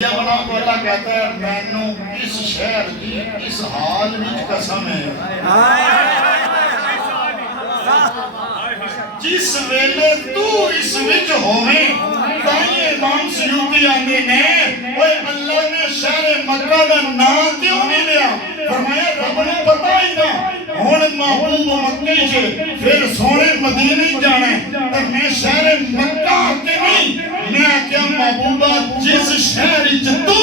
جب تو اللہ کہتا ہے مینو اس شہر کی اس حال وچ قسم ہے جس ویلے تو اس وچ ہوویں تائیں امام سیوطی آندے نے اوے اللہ نے شہر مکہ دا نام کیوں نہیں لیا؟ فرمایا رب نے پتا ہی نہ ہن محبوب مکے چ پھر سونے مدینے جانا ہے تے میں شہر مکہ کے نہیں میں کیا محبوبہ جس شہر وچ تو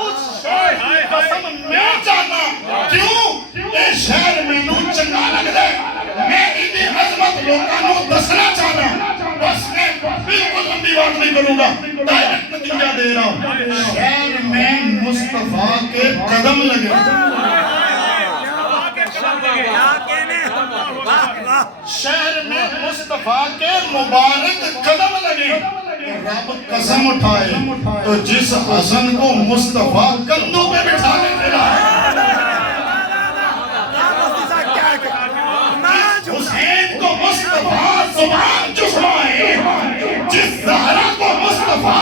اس شہر کی قسم میں جانا کیوں اے شہر میں نو چنگا لگ دے میں اتنی عظمت لوگاں نو دسنا چاہنا بس میں بالکل لمبی بات نہیں کروں گا ڈائریکٹ نتیجہ دے رہا ہوں شہر میں مصطفیٰ کے قدم لگے شہر میں مصطفیٰ کے مبارک قدم لگے رب قسم اٹھائے تو جس حسن کو مصطفیٰ کندھوں پہ بٹھا کے پھرا حسین کو مصطفیٰ زبان چسمائے جس زہرا کو مصطفیٰ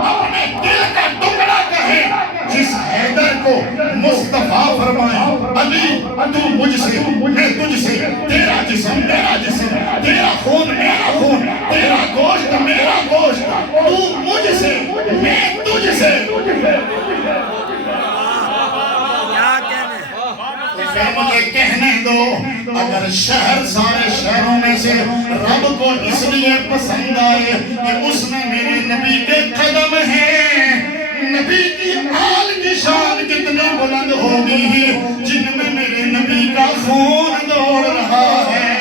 اپنے دل کا ٹکڑا کہے جس حیدر کو مصطفیٰ فرمائے علی تو مجھ سے میں تجھ سے تیرا جسم میرا جسم تیرا خون میرا خون تیرا گوشت میرا گوشت تو مجھ سے میں تجھ سے پھر مجھے کہنے دو اگر شہر سارے شہروں میں سے رب کو اس لیے پسند آئے کہ اس میں میرے نبی کے قدم ہیں نبی کی آل کی شان کتنے بلند ہوگی جن میں میرے نبی کا خون دوڑ رہا ہے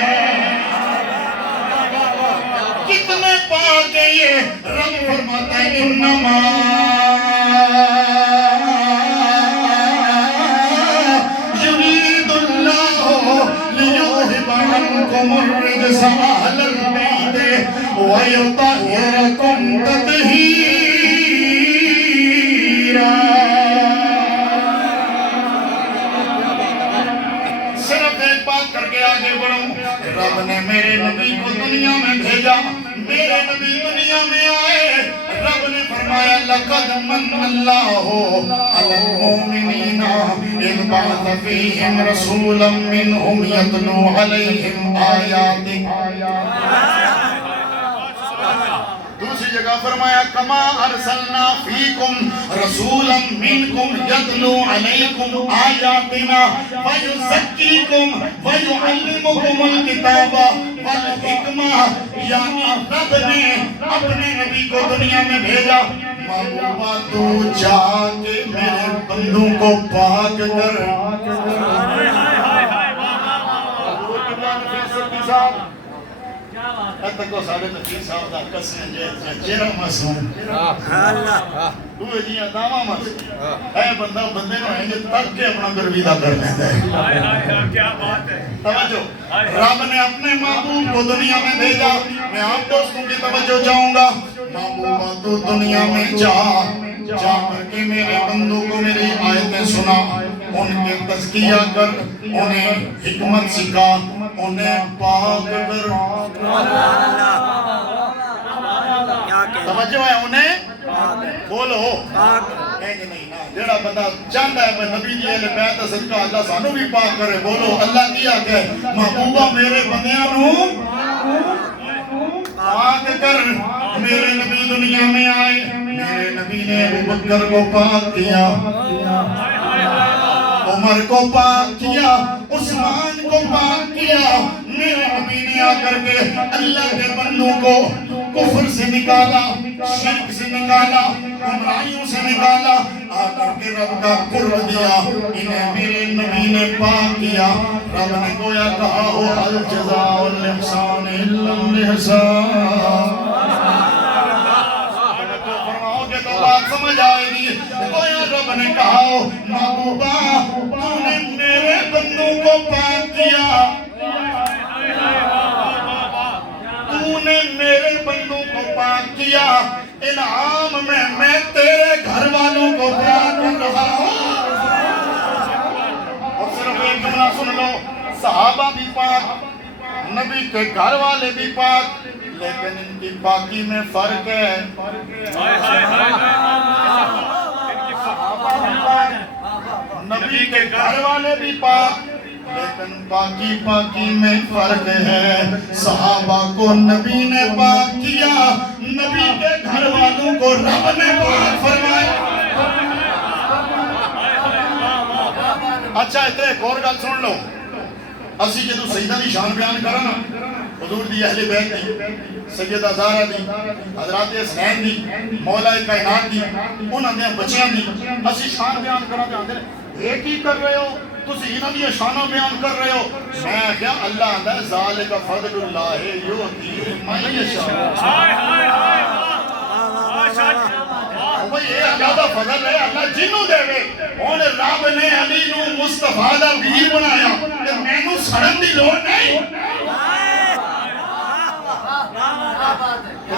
کتنے پاک ہیں یہ رب فرماتا ہے انما الرجس أهل البيت ويطهركم تطهيرا صرف ایک بات کر کے آگے بڑھوں رب نے میرے نبی کو دنیا میں بھیجا میرے نبی دنیا میں آئے رب نے فرمایا لقد من اللہ علی المؤمنین اذ بعث فیہم رسولا منہم یتلو علیہم آیاتہ دوسری جگہ فرمایا کما ارسلنا فیکم رسولا منکم یتلو علیکم آیاتنا ویزکیکم ویعلمکم الکتاب والحکمہ یعنی رب نے اپنے نبی کو دنیا میں بھیجا محبوبہ تو جا کے میرے بندوں کو پاک کر تکو سارے نبی صاحب دا قسم چہرہ معصوم دوے جی داواں معصوم اے بندہ بندے نو ہے کہ تک کے اپنا گرویدہ کر لیتا ہے کیا بات ہے توجہ رب نے اپنے محبوب کو دنیا میں بھیجا میں آپ دوستوں کی توجہ چاہوں گا محبوبہ تو دنیا میں جا کر کے میرے بندوں کو میری آیتیں سنا ان کے تزکیہ کر انہیں حکمت سکھا انہیں پاک کر توجہ ہے انہیں بولو کہیں نہیں نا جیڑا بندہ چاہتا ہے میں نبی دی اہل بیت صدقہ اللہ سانو بھی پاک کرے بولو اللہ کیا کہ محبوبہ میرے بندیاں نو پاک کر میرے نبی دنیا میں آئے میرے نبی نے ابو بکر کو پاک کیا عمر کو پاک کیا عثمان کو پاک کیا میرے نبی نے آ کر کے اللہ کے بندوں کو کفر سے نکالا شرک سے نکالا گمراہیوں سے نکالا آ کر کے رب کا قرب دیا انہیں میرے نبی نے پاک کیا رب نے گویا کہا ہو الجزاء الاحسان الا الاحسان فرماؤ کہ تو بات سمجھ آئے گی گویا رب نے کہا ہو محبوبہ تو نے میرے بندوں کو پاک کیا تو نے میرے بندوں کو پاک کیا انعام میں تیرے گھر والوں کو پاک کر رہا ہوں اور صرف ایک جملہ سن لو صحابہ بھی پاک نبی کے گھر والے بھی پاک لیکن ان کی پاکی میں فرق ہے. نبی کے گھر والے بھی پاک لیکن پاکی میں فرق ہے. صحابہ کو نبی نے پاک کیا, نبی کے گھر والوں کو رب نے پاک فرمایا. اچھا اتنے ایک اور گل سن لو. اسی جدو سیدہ دی شان بیان کرا نا, حضور دی اہل بیت دی, سیدہ زہرا دی, حضرات حسین دی, مولا کائنات دی, انہاں دے بچیاں دی اسی شان بیان کرا تے آندے نے اے کی کر رہے ہو تسی انہاں دی شاناں بیان کر رہے ہو. میں کیا اللہ آندا ہے ذالک فضل اللہ یؤتی من یشاء. ہائے ہائے ہائے ماشاءاللہ. بھئی یہ زیادہ فضل ہے اللہ جنوں دے وے. ہن رب نے علی نو مصطفیٰ دا ویر بنایا تے مینوں سڑن دی لوڑ نہیں.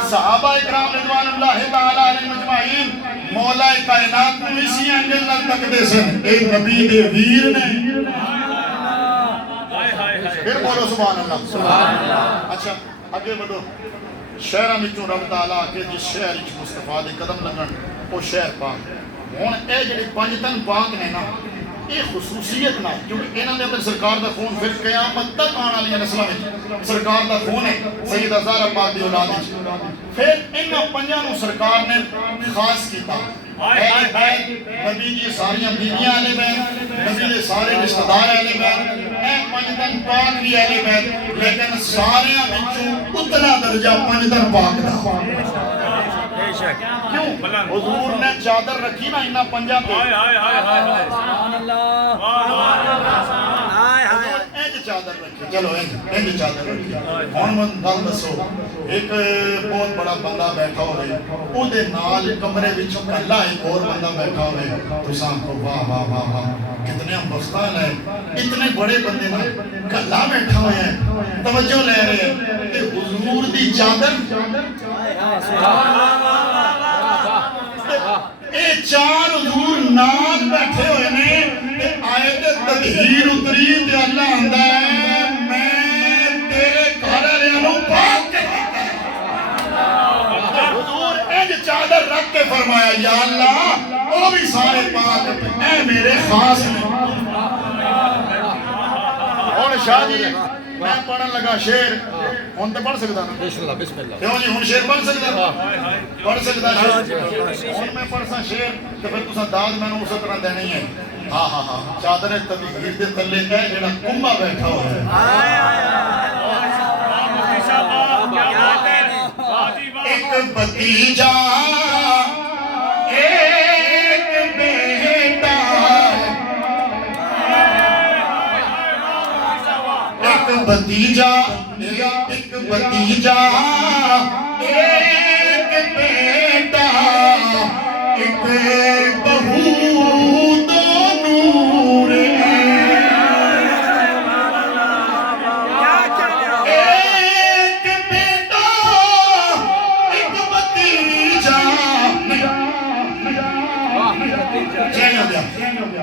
صحابہ اکرام رضوان اللہ تعالی علیہ مجمعین مولا کائنات نو اسی انگل نال تکدے سن, اے نبی دے ویر نے. پھر بولو سبحان اللہ. اچھا اگے بڑھو. شہراں وچوں رب تعالیٰ کہ جس شہر وچ مصطفیٰ دے قدم لگن وہ شہر پاک. ہن اے جڑے پنج تن پاک نے نا, یہ خصوصیت نہ کیونکہ انہاں دے اندر سرکار دا خون پھر قیامت تک آنے والی نسلاں وچ سرکار دا خون ہے, سیدہ زہرا پاک دی اولاد وچ. پھر انہاں پنجاں نو سرکار نے خاص کیتا. اہل بیت نبی دی ساریاں بیویاں اہل بیت, نبی دے سارے رشتہ دار اہل بیت, اے پنج تن پاک بھی اہل بیت, لیکن ساریاں وچوں اتنا درجہ پنج تن پاک دا. کیوں حضور نے چادر رکھی نا انہاں پنجاں پہ. سبحان اللہ. حضور انج چادر رکھی, چلو انج چادر رکھی. ہن من گل دسو, ایک بہت بڑا بندہ بیٹھا ہوئے, او دے نال کمرے وچ کلا ایک اور بندہ بیٹھا ہوئے, تساں کو واہ واہ واہ واہ کتنے مستان ہے, اتنے بڑے بندے نال کلا بیٹھا ہوئے ہیں, توجہ لے رہے ہیں کہ حضور دی چادر. اے چار حضور نال بیٹھے ہوئے نے تے آیت تطہیر اتری تے اللہ آندا ہے میں تیرے گھر والوں نوں پاک کرتا ہوں. حضور انج چادر رکھ کے فرمایا یا اللہ وہ بھی سارے پاک, اے میرے خاص نے. اور شاہ جی میں پڑھن لگا شعر, ہن تے پڑھ سکدا نا؟ بسم اللہ بسم اللہ. کیوں جی ہن شعر پڑھ سکدا؟ پڑھ سکدا شعر. ہن میں پڑھساں شعر تے پھر تساں داد مینوں اسی طرح دینی ہے. ہاں ہاں ہاں چادر تطہیر دے تلے تے جڑا کنبا بیٹھا ہوا ہے. ہائے ہائے ایک بھتیجا ایک بیٹا, ایک بھتیجا ایک بھتیجا ایک بیٹا, ایک بہو دو نور ہیں, ایک بیٹا ایک بھتیجا,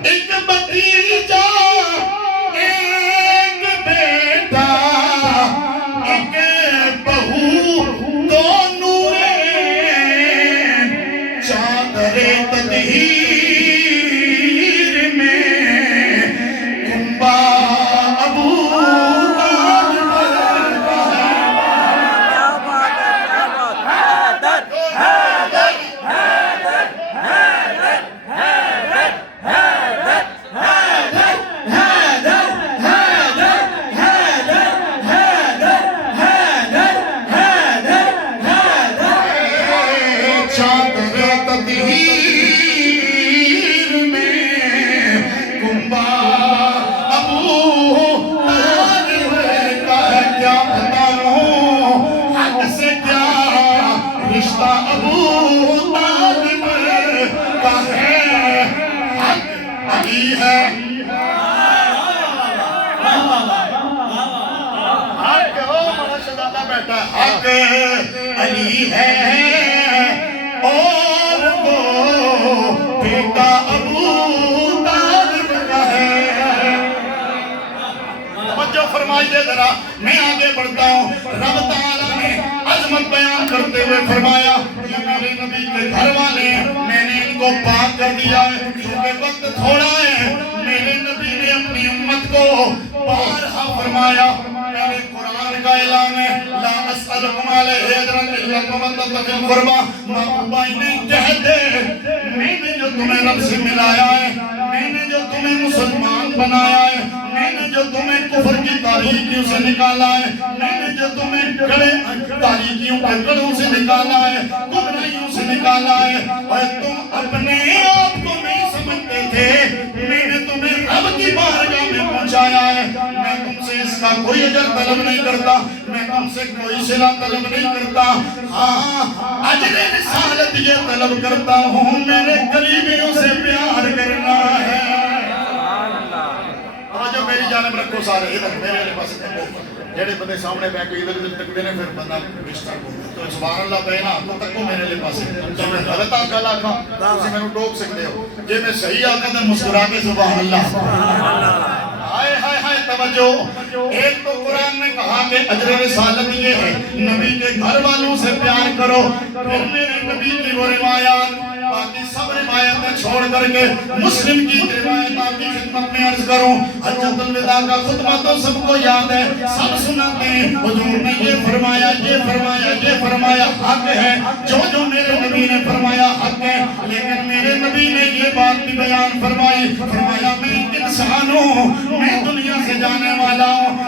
ایک بھتیجا ایک بیٹا, ایک بہو دو نور ہیں, چادر تطہیر میں کنبا ابو طالب کا رشتہ ابو طالب کا ہے, حق علی ہے. حق ہو بڑا شہزادہ بیٹا, حق علی ہے اور وہ بیٹا ابو طالب کا ہے. توجہ فرمائیے ذرا, میں آگے بڑھتا ہوں. رب تعالیٰ نے عظمت ہوئے فرمایا یہ میرے نبی کے گھر والے ہیں، میں نے ان کو پاک کر دیا ہے کیونکہ وقت تھوڑا ہے۔ میرے نبی نے اپنی امت کو بارہا فرمایا، میرے قرآن کا اعلان ہے لا اسألکم علیہ اجرا الا المودۃ فی القربى، محبوبہ انہیں کہہ دے میں نے جو تمہیں رب سے ملایا ہے، میں نے جو تمہیں مسلمان بنایا ہے، میں نے جو تمہیں کفر کی تاریکیوں سے نکالا ہے، میں نے جو تمہیں تاریکیوں کے گڑھوں سے نکالا ہے، گمراہیوں سے نکالا ہے، اور تم اپنے آپ کو نہیں سمجھتے تھے، میں نے تمہیں رب کی بارگاہ میں پہنچایا ہے۔ میں تم سے اس کا کوئی اجر طلب نہیں کرتا، میں تم سے کوئی صلہ طلب نہیں کرتا، ہاں اجر رسالت یہ طلب کرتا ہوں میرے قریبیوں سے پیار کرنا ہے۔ جو میری جانب رکھو سارے ادھر میرے پاس جڑے بندے سامنے بیٹھ کے ادھر ادھر تکتے نے پھر بندہ رشتہ تو سبحان اللہ کہنا تو تکو میرے لئے پاس جب میں غلط آقا آقا تسی میں ٹوک سکتے ہو، جب میں صحیح آقا تو مسکرا کے سبحان اللہ ہائے ہائے ہائے توجہ۔ ایک تو قرآن نے کہا کہ اجر رسالت یہ ہے نبی کے گھر والوں سے پیار کرو، پھر میرے نبی کی وہ روایات باقی سب روایتیں چھوڑ کر کے مسلم کی روایت آپ کی خدمت میں عرض کروں۔ حجۃ الوداع کا خطبہ تو سب کو یاد ہے، سب سناتے ہیں حضور نے یہ فرمایا یہ فرمایا یہ فرمایا، حق ہے جو جو میرے نبی نے فرمایا حق ہے، لیکن میرے نبی نے یہ بات بھی بیان فرمائی، فرمایا میں ایک انسان ہوں، میں دنیا سے جانے والا ہوں،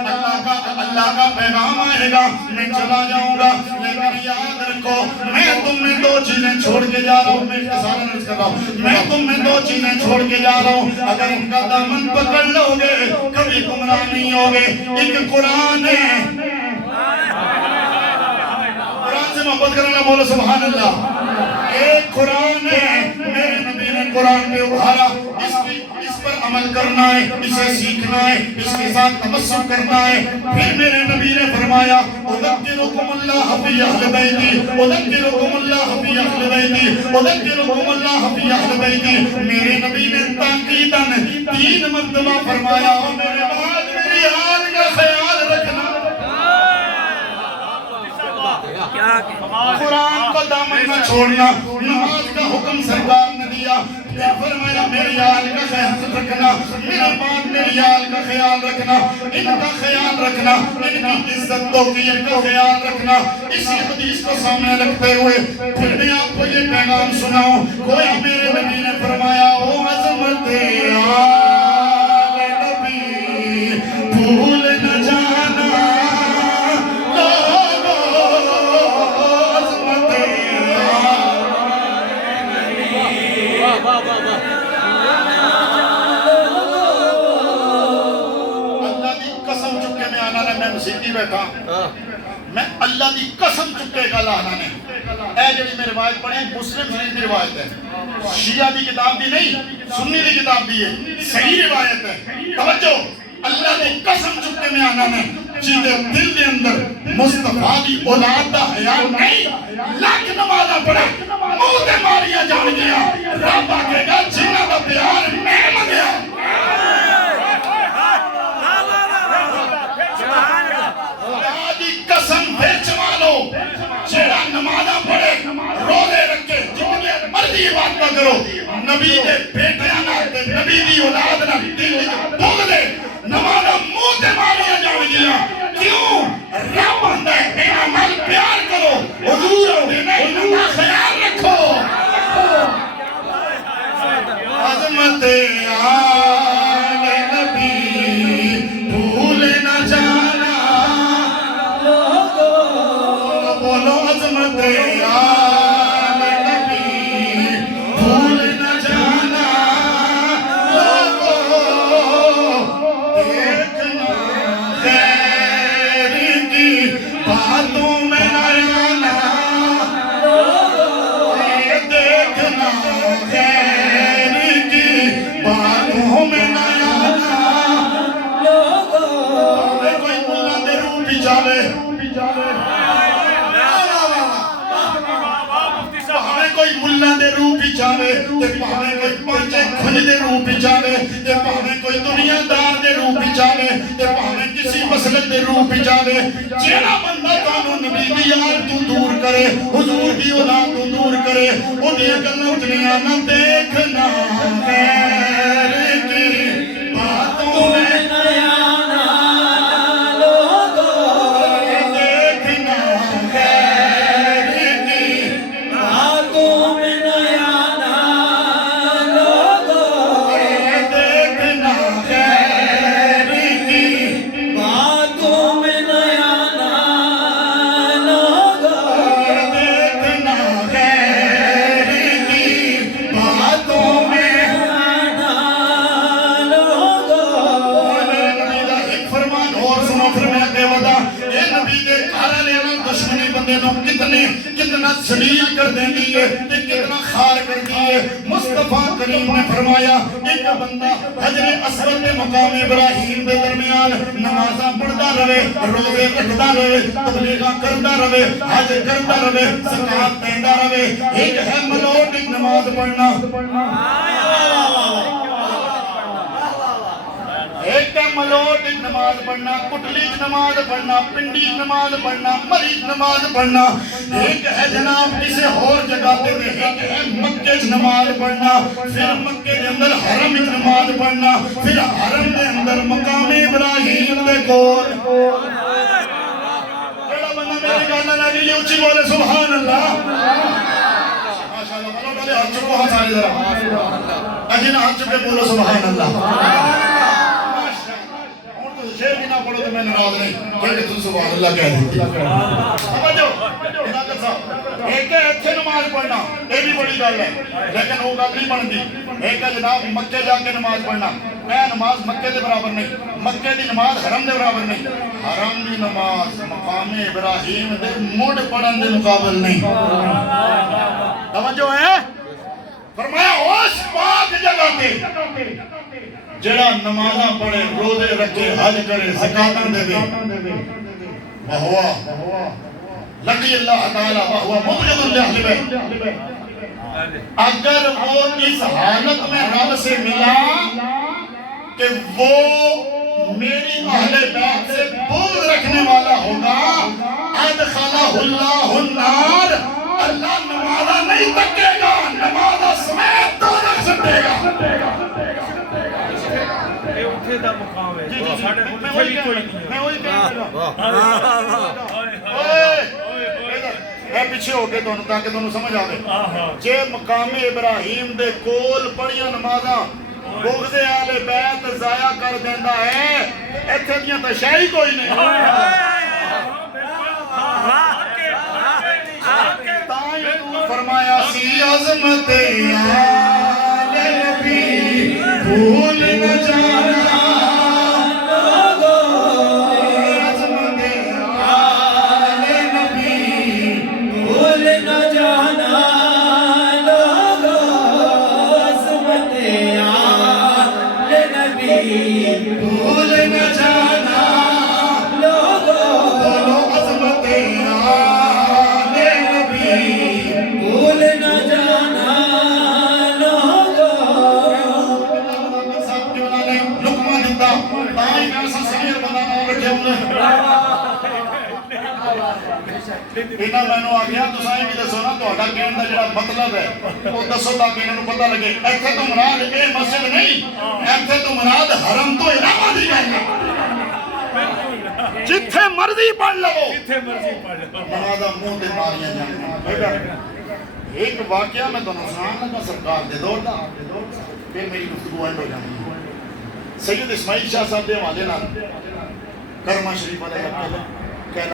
اللہ کا پیغام آئے گا میں چلا جاؤں گا، لیکن یاد رکھو میں تم میں دو چیزیں چھوڑ کے جا رہا ہوں، میں سارا نرس کر رہا ہوں، میں تم میں دو چیزیں چھوڑ کے جا رہا ہوں، اگر ان کا دامن پکڑ لو گے کبھی گمراہ نہیں ہوگے۔ ایک قرآن ہے، قرآن سے محبت کرنا بولو سبحان اللہ۔ ایک قرآن ہے، میرے نبی نے قرآن پہ ابھارا، اس پر عمل کرنا ہے، اسے سیکھنا ہے، اس کے ساتھ تمسک کرنا ہے۔ پھر میرے نبی نے فرمایا اذکرکم اللہ فی اہل بیتی، اذکرکم اللہ فی اہل بیتی، اذکرکم اللہ فی اہل بیتی۔ میرے نبی نے تاکیداً 3 مرتبہ فرمایا اور میرے بعد میری آل کا خیال رکھنا۔ قرآن کو دامن نہ چھوڑنا، نماز کا حکم سرکار نے دیا، پھر فرمایا میری آل کا خیال رکھنا، میرے بعد میری آل کا خیال رکھنا، ان کا خیال رکھنا، ان کی عزت توقیر کا خیال رکھنا۔ اسی حدیث کو سامنے رکھتے ہوئے پھر میں آپ کو یہ پیغام سناؤں، کوئی میرے نبی نے فرمایا او عظمت آل نبی بھول نہ جانا سیدھی بیٹھا میں اللہ دی قسم چکے گا لانا نے اے جڑی میں روایت پڑھی مسلم شریف کی روایت ہے، شیعہ دی کتاب دی نہیں، سنی دی کتاب دی ہے، صحیح روایت ہے۔ توجہ، اللہ دی قسم چکے میں آنا نے جیدے دل دے اندر مصطفیٰ دی اولاد دا حیال نہیں، لاکھ نمازہ پڑھے منہ تے ماریاں جان گیا، رب آگے گا جنہ دا پیار میں منگیا۔ قسم پھر چوالو جیڑا نمازہ پڑھے روزے رکھے جتنے مرضی بات نہ کرو، نبی دے بیٹے آنا دے نبی دی اولاد نہ دل بھوگ دے نمازہ منہ تے ماریاں جان گیا۔ کیوں؟ رب اندے اینا مال پیار کرو، حضور انہا خیال رکھو۔ عظمت آل نبی بھول نہ جانا، بولو عظمت آل نبی بھول نہ جانا، دیکھنا خیر کی باتوں میں نہ آنا، دیکھنا خیر کی باتوں میں نہ آنا۔ کوئی ملا دے روح بھی جاوے کوئی ملا دے روپ ہی چاہے تے پاویں کوئی پانچے کھنج دے روپ ہی چاہے تے پاویں کوئی دنیا دار دے روپ ہی چاہے تے پاویں کسی مسلک دے روپ ہی چاہے جیڑا بندہ تانوں نبی دی یاد تو دور کرے حضور دی اولاد تو دور کرے اودیاں گلاں اٹھنیاں نہ دیکھنا غیر کی باتوں میں کتنا ذلیل کر دیں گی کتنا خار کر دیئے مصطفیٰ کریم نے فرمایا ایک بندہ حجر اسود میں مقام ابراہیم دے درمیان نمازاں پڑھتا رہے روزے رکھتا رہے تبلیغاں کرتا رہے حج کرتا رہے زکات دیتا رہے ایک ہے ملوٹ ایک نماز پڑھنا ایک ہے ملوٹ ایک نماز پڑھنا کٹلی نماز پڑھنا پنڈی نماز پڑھنا مریض نماز پڑھنا ایک ہے جناب کسی اور جگہ تے ایک ہے مکے نماز پڑھنا پھر مکے کے اندر حرم نماز پڑھنا پھر حرم کے اندر مقام ابراہیم دے کول بڑا بندہ میرے گانا لگی اونچی بولے سبحان اللہ ماشاءاللہ بولو بولے ہاتھ چکو ہاتھ سارے ذرا اجن ہاتھ چکے بولو سبحان اللہ شیر بھی نہ پڑھو تو میں نراض نہیں کہ تم سبحان اللہ کہہ دیتی سمجھو اناکر صاحب ایک ہے اتھے نماز پڑھنا یہ بھی بڑی گل ہے لیکن وہ گل نہیں بنتی ایک ہے جناب مکے جا کے نماز پڑھنا اے نماز مکے دے برابر نہیں مکے دی نماز حرم دے برابر نہیں حرم دی نماز مقام ابراہیم دے مڈ پڑھن دے مقابل نہیں توجہ ہے فرمایا اس پاک جگہ پہ جڑا نمازاں پڑھے روزے رکھے حج کرے زکاتاں دے وہوا لقی اللہ تعالی وہوا مبغض لأہل بیت اگر وہ اس حالت میں رب سے ملا کہ وہ میری اہل بیت سے بغض رکھنے والا ہوگا ادخلہ اللہ النار اللہ نمازہ نہیں تکے گا نمازہ سمیت تو رکھ سکتے گا دا مقام ہے ساڑھے کوئی نہیں میں وہی اے پیچھے ہو کے دونوں تاکہ دونوں سمجھ آگے جے مقام ابراہیم دے کول پڑھیاں نمازاں بغض اہل بیت ضائع کر دیندہ ہے ایتھے دیاں تو شاہی کوئی نہیں فرمایا سی عظمت آل نبی بھول نہ جانا انہاں میں نے آگیا تو سائیں بھی دسو نا تو اڈا کہن دا جڑا مطلب ہے وہ دسو تاکہ انہوں پتہ لگے ایتھے تو مراد اے مسجد نہیں ایتھے تو مراد حرم تو علاقہ دی گئی جتھے مرضی پڑھ لو نمازہ منہ دے ماریاں جانے ایک واقعہ میں دونوں سنان لگا سرکار دے دور دا پھر میری گفتگو اینڈ ہو جانے سید اسماعیل شاہ صاحب دے والے نا کرمہ شریف علیہ